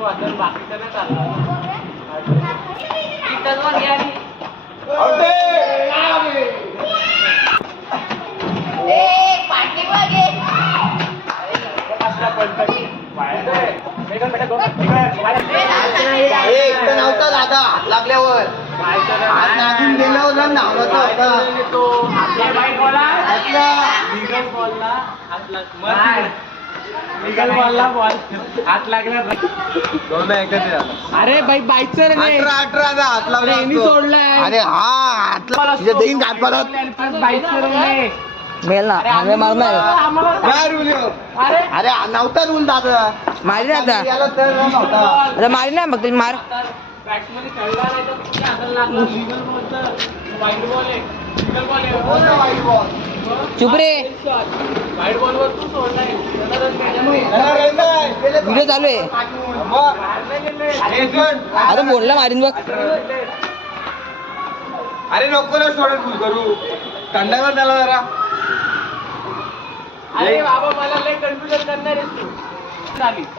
बाकीचं नाही चाललं. नव्हता दादा हात लागल्यावर हात लागून गेल्यावर नावाचा हात लागला. अरे बाई बाईकचं नाही 18 हात लावला सोडलाय. अरे हा हात देईन घात परत मेल ना हमें मारणार. अरे नव्हता रूल दादा मारी ना आता अरे मारी ना मग मार. चुप रे व्हिडिओ चालू आहे. अरे बोलला मारीन बघ. अरे नको ना सोडून फुल करू कंडावर झाला जरा. अरे बाबा मला लय कन्फ्युजन करणार आहेस तू.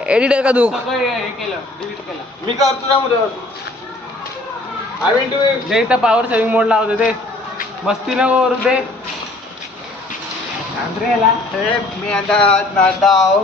एडिटर का तू हे केलं डिलीट केलं. मी करतो ना मुलं. I will do it. जे इथं पॉवर सेव्हिंग मोड लावतो ते मस्ती नको करू दे. मी आता नादाव